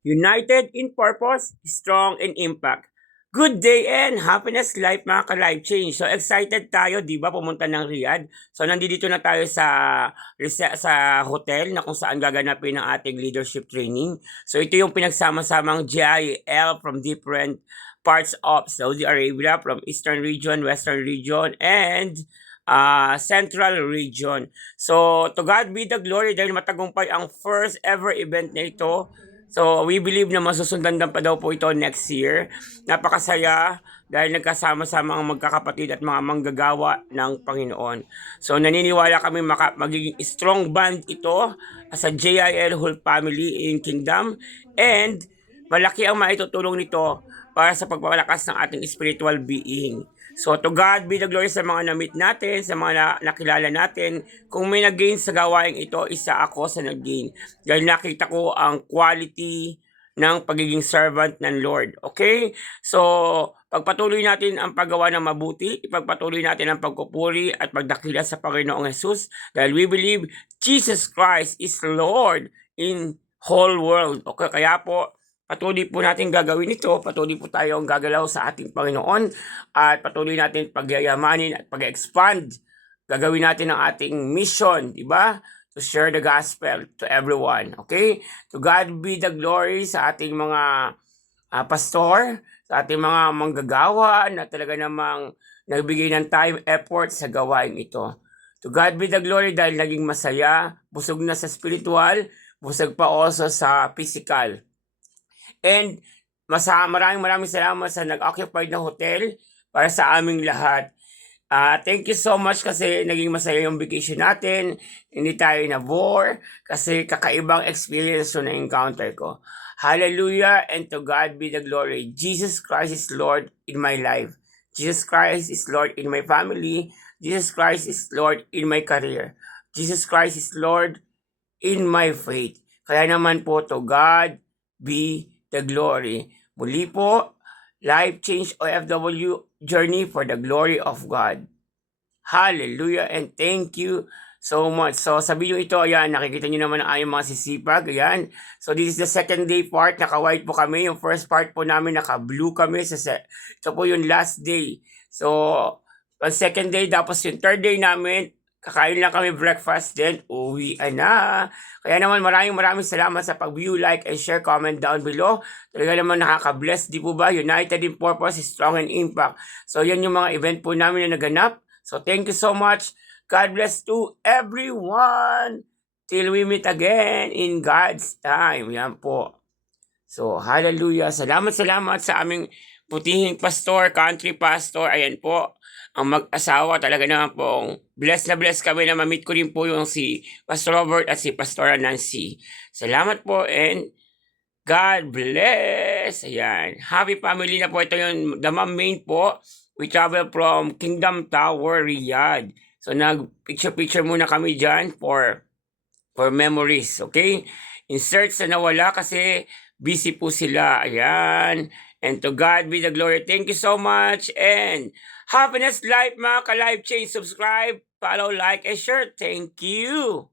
United in purpose, strong in impact. Good day and happiness life mga ka-life change. So excited tayo, 'di ba, pumunta ng Riyadh. So nandito na tayo sa hotel na kung saan gaganapin ang ating leadership training. So ito yung pinagsama-samang GIL from different parts of Saudi Arabia, from Eastern region, Western region, and Central region. So to God be the glory dahil matagumpay ang first ever event na ito. So, we believe na masusundan pa daw po ito next year. Napakasaya dahil nagkasama-sama ang magkakapatid at mga manggagawa ng Panginoon. So, naniniwala kami magiging strong band ito as a JIL whole family in Kingdom. And malaki ang maitutulong nito para sa pagpapalakas ng ating spiritual being. So to God be the glory sa mga na-meet natin, sa mga nakilala natin. Kung may nag-gain sa gawain ito, isa ako sa nag-gain. Dahil nakita ko ang quality ng pagiging servant ng Lord. Okay? So, pagpatuloy natin ang paggawa ng mabuti, ipagpatuloy natin ang pagpupuri at pagdakila sa Panginoong Jesus dahil we believe Jesus Christ is Lord in whole world. Okay? Kaya po, patuloy po natin gagawin ito, patuloy po tayong gagalaw sa ating Panginoon at patuloy natin pagyayamanin at pag-expand. Gagawin natin ang ating mission, di ba? To share the gospel to everyone, okay? To God be the glory sa ating mga pastor, sa ating mga manggagawa na talaga namang nagbigay ng time, effort sa gawain ito. To God be the glory dahil naging masaya, busog na sa spiritual, busog pa also sa physical. And maraming salamat sa nag-occupy ng hotel para sa aming lahat. Thank you so much kasi naging masaya yung vacation natin. Hindi tayo na-bore kasi kakaibang experience yung na-encounter ko. Hallelujah and to God be the glory. Jesus Christ is Lord in my life. Jesus Christ is Lord in my family. Jesus Christ is Lord in my career. Jesus Christ is Lord in my faith. Kaya naman po to God be the glory. Muli po, Life Change OFW Journey for the Glory of God. Hallelujah and thank you so much. So sa video ito, ayan, nakikita nyo naman ang aming mga sisipag. Ayan. So this is the second day part. Naka-white po kami. Yung first part po namin, naka-blue kami. Ito po yung last day. So, ang second day, tapos yung third day namin, kakain lang kami breakfast, then uwi na. Kaya naman maraming salamat sa pag-view, like, and share, comment down below. Talaga naman nakaka-bless, di po ba? United in purpose, strong in impact. So yan yung mga event po namin na naganap. So thank you so much. God bless to everyone. Till we meet again in God's time. Yan po. So hallelujah. Salamat sa aming putihing pastor, country pastor. Ayan po. Ang mag-asawa talaga naman pong blessed na blessed kami na ma-meet ko rin po yung si Pastor Robert at si Pastora Nancy. Salamat po and God bless. Ayan. Happy family na po. Ito yung Damam main po. We travel from Kingdom Tower, Riyadh. So nag-picture muna kami dyan for memories. Okay? Insert sa nawala kasi busy po sila. Ayan. And to God be the glory. Thank you so much. And happiness life mga ka-life change. Subscribe, follow, like, and share. Thank you.